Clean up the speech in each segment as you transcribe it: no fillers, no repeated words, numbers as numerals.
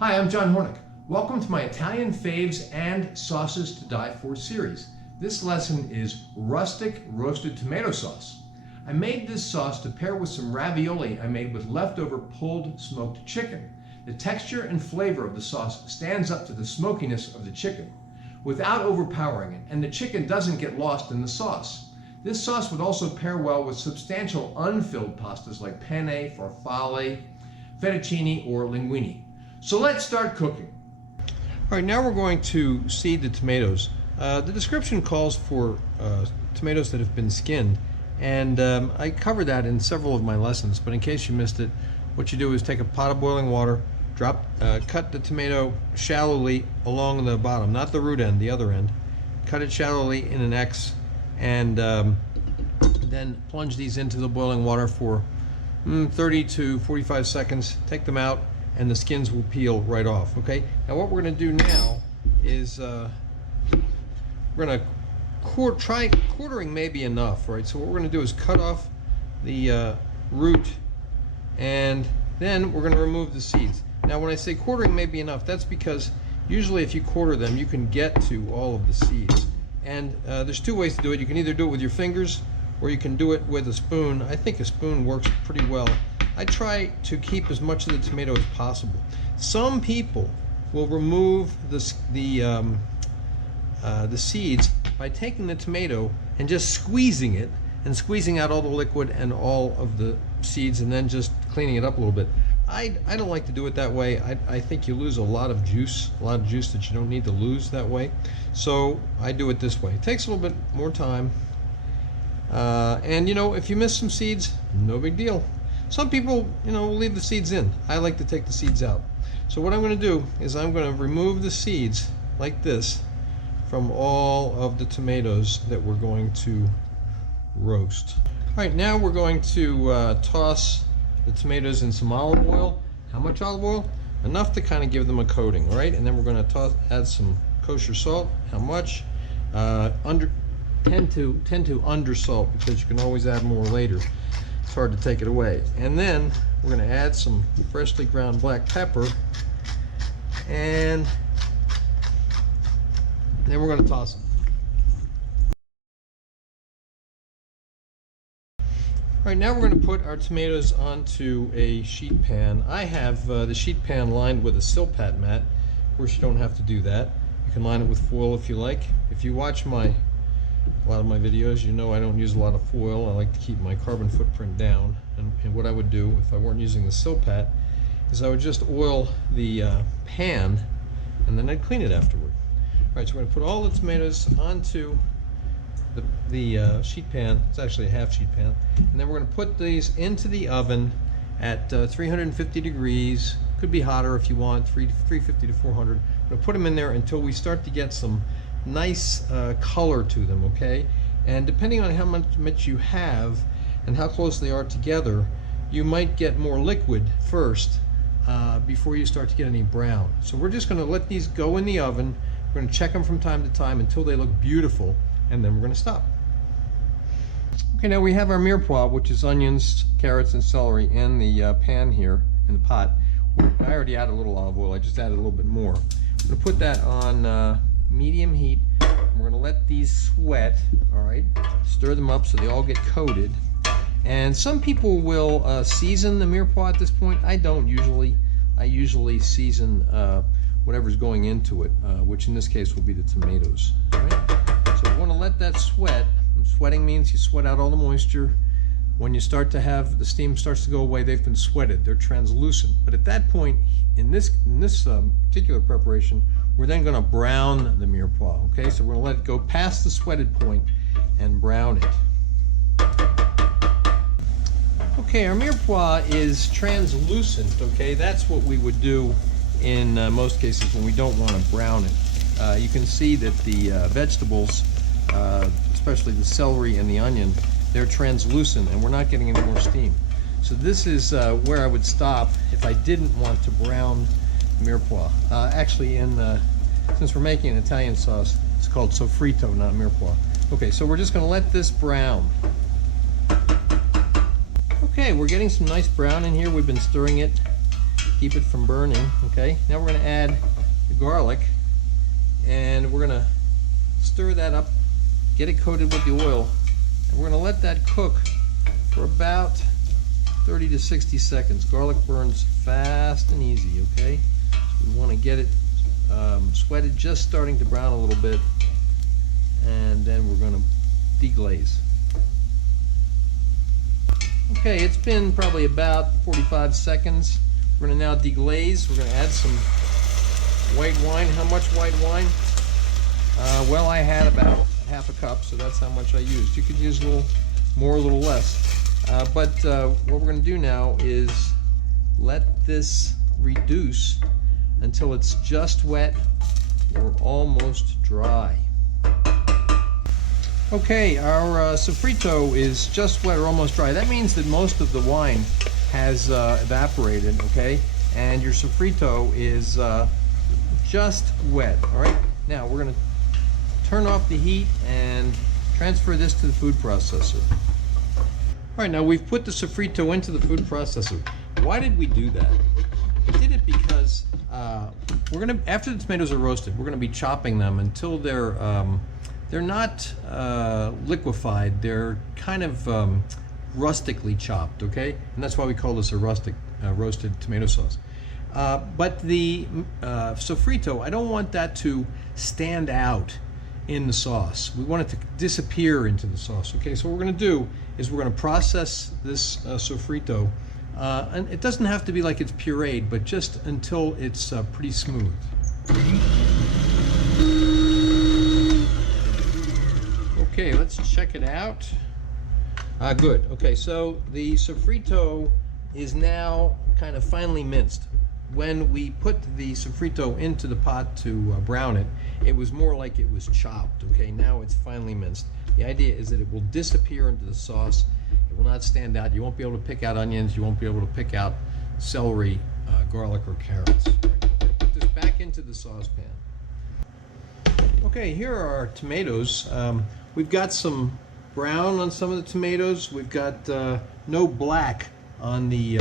Hi, I'm John Hornick. Welcome to my Italian Faves and Sauces to Die For series. This lesson is Rustic Roasted Tomato Sauce. I made this sauce to pair with some ravioli I made with leftover pulled smoked chicken. The texture and flavor of the sauce stands up to the smokiness of the chicken without overpowering it, and the chicken doesn't get lost in the sauce. This sauce would also pair well with substantial unfilled pastas like penne, farfalle, fettucine, or linguine. So let's start cooking. All right, now we're going to seed the tomatoes. The description calls for tomatoes that have been skinned, and I covered that in several of my lessons, but in case you missed it, what you do is take a pot of boiling water, cut the tomato shallowly along the bottom, not the root end, the other end. Cut it shallowly in an X, and then plunge these into the boiling water for 30 to 45 seconds. Take them out, and the skins will peel right off. Okay, now what we're going to do now is we're going to try quartering may be enough, right? So what we're going to do is cut off the root, and then we're going to remove the seeds. Now when I say quartering may be enough, that's because usually if you quarter them, you can get to all of the seeds. And there's two ways to do it. You can either do it with your fingers, or you can do it with a spoon. I think a spoon works pretty well. I try to keep as much of the tomato as possible. Some people will remove the seeds by taking the tomato and just squeezing it, and squeezing out all the liquid and all of the seeds, and then just cleaning it up a little bit. I don't like to do it that way. I think you lose a lot of juice that you don't need to lose that way. So I do it this way. It takes a little bit more time. And you know, if you miss some seeds, no big deal. Some people, you know, will leave the seeds in. I like to take the seeds out. So what I'm going to do is I'm going to remove the seeds like this from all of the tomatoes that we're going to roast. All right, now we're going to toss the tomatoes in some olive oil. How much olive oil? Enough to kind of give them a coating, all right? And then we're going to add some kosher salt. How much? Tend to under salt, because you can always add more later. It's hard to take it away. And then we're going to add some freshly ground black pepper, and then we're going to toss them. All right, now we're going to put our tomatoes onto a sheet pan. I have the sheet pan lined with a Silpat mat. Of course, you don't have to do that. You can line it with foil if you like. If you watch a lot of my videos, you know I don't use a lot of foil. I like to keep my carbon footprint down. And what I would do if I weren't using the Silpat is I would just oil the pan, and then I'd clean it afterward. All right, so we're going to put all the tomatoes onto the sheet pan. It's actually a half sheet pan. And then we're going to put these into the oven at 350 degrees. Could be hotter if you want, 350 to 400. We're going to put them in there until we start to get some nice color to them, okay? And depending on how much you have and how close they are together, you might get more liquid first before you start to get any brown. So we're just going to let these go in the oven. We're going to check them from time to time until they look beautiful, and then we're going to stop. Okay, now we have our mirepoix, which is onions, carrots, and celery in the pan here, in the pot. I already added a little olive oil. I just added a little bit more. I'm going to put that on medium heat. We're going to let these sweat, all right? Stir them up so they all get coated. And some people will season the mirepoix at this point. I don't usually. I usually season whatever's going into it, which in this case will be the tomatoes. All right? So we want to let that sweat. And sweating means you sweat out all the moisture. When you start to have the steam starts to go away, they've been sweated. They're translucent. But at that point, in this particular preparation, we're then going to brown the mirepoix. Okay, so we're going to let it go past the sweated point and brown it. Okay, our mirepoix is translucent. Okay, that's what we would do in most cases when we don't want to brown it. You can see that the vegetables, especially the celery and the onion, they're translucent, and we're not getting any more steam. So this is where I would stop if I didn't want to brown mirepoix. Actually, since we're making an Italian sauce, it's called sofrito, not mirepoix. Okay, so we're just going to let this brown. Okay, we're getting some nice brown in here. We've been stirring it keep it from burning. Okay, now we're going to add the garlic, and we're going to stir that up, get it coated with the oil, and we're going to let that cook for about 30 to 60 seconds. Garlic burns fast and easy, okay? So we want to get it sweated, just starting to brown a little bit, and then we're going to deglaze. Okay, it's been probably about 45 seconds. We're going to now deglaze. We're going to add some white wine. How much white wine? Well, I had about half a cup, so that's how much I used. You could use a little more, a little less. But what we're going to do now is let this reduce until it's just wet or almost dry. Okay, our sofrito is just wet or almost dry. That means that most of the wine has evaporated, okay? And your sofrito is just wet, all right? Now we're going to turn off the heat and transfer this to the food processor. All right, now we've put the sofrito into the food processor. Why did we do that? We did it because after the tomatoes are roasted, we're gonna be chopping them until they're not liquefied. They're kind of rustically chopped, okay? And that's why we call this a rustic roasted tomato sauce. But the sofrito, I don't want that to stand out in the sauce. We want it to disappear into the sauce, okay? So what we're gonna do is we're gonna process this sofrito, and it doesn't have to be like it's pureed, but just until it's pretty smooth. Okay, let's check it out. Good, okay, so the sofrito is now kind of finely minced. When we put the sofrito into the pot to brown it, it was more like it was chopped, okay? Now it's finely minced. The idea is that it will disappear into the sauce. It will not stand out. You won't be able to pick out onions. You won't be able to pick out celery, garlic, or carrots. All right, we're gonna put this back into the saucepan. Okay, here are our tomatoes. We've got some brown on some of the tomatoes. We've got no black on the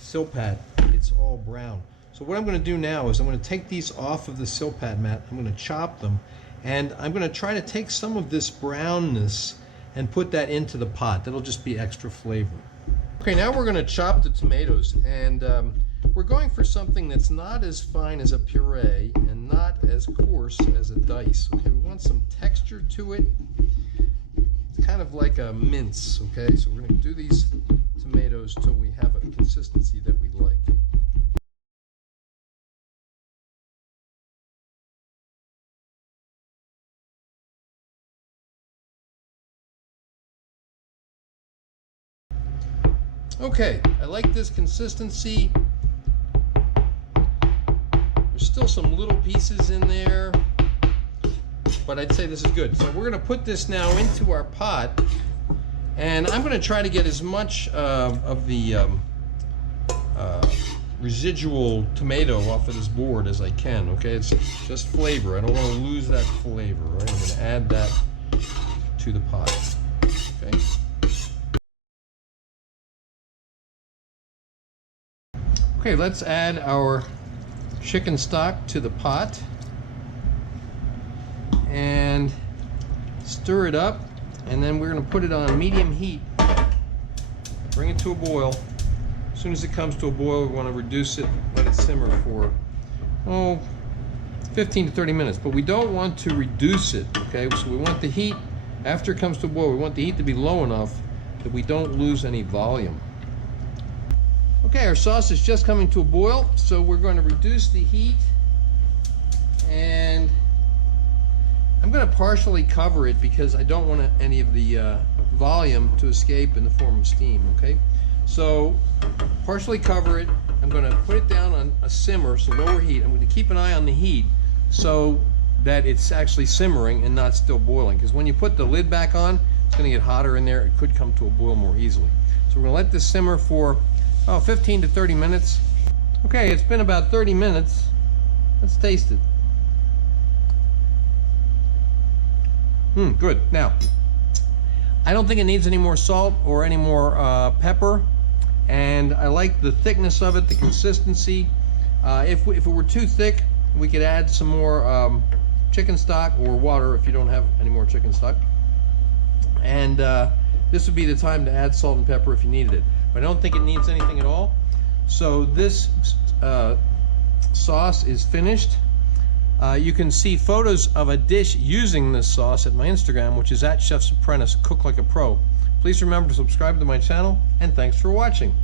silpat. It's all brown. So what I'm going to do now is I'm going to take these off of the silpat mat. I'm going to chop them, and I'm going to try to take some of this brownness and put that into the pot. That'll just be extra flavor. Okay, now we're going to chop the tomatoes, and we're going for something that's not as fine as a puree and not as coarse as a dice. Okay, we want some texture to it. It's kind of like a mince, okay? So we're going to do these tomatoes till we have a consistency that we like. Okay, I like this consistency. There's still some little pieces in there, but I'd say this is good. So we're going to put this now into our pot, and I'm going to try to get as much of the residual tomato off of this board as I can, okay? It's just flavor. I don't want to lose that flavor, right? I'm going to add that to the pot, okay? Okay, let's add our chicken stock to the pot and stir it up, and then we're going to put it on medium heat. Bring it to a boil. As soon as it comes to a boil, we want to reduce it, let it simmer for 15 to 30 minutes, but we don't want to reduce it, okay? So we want the heat, after it comes to a boil, we want the heat to be low enough that we don't lose any volume. Okay, our sauce is just coming to a boil, so we're going to reduce the heat, and I'm going to partially cover it because I don't want any of the volume to escape in the form of steam, okay? So, partially cover it. I'm going to put it down on a simmer, so lower heat. I'm going to keep an eye on the heat so that it's actually simmering and not still boiling, because when you put the lid back on, it's going to get hotter in there. It could come to a boil more easily. So we're going to let this simmer for 15 to 30 minutes. Okay, it's been about 30 minutes. Let's taste it. Good. Now, I don't think it needs any more salt or any more pepper, and I like the thickness of it, the consistency. If it were too thick, we could add some more chicken stock or water if you don't have any more chicken stock. And this would be the time to add salt and pepper if you needed it. But I don't think it needs anything at all. So this sauce is finished. You can see photos of a dish using this sauce at my Instagram, which is @Chef's Apprentice, Cook Like a Pro. Please remember to subscribe to my channel, and thanks for watching.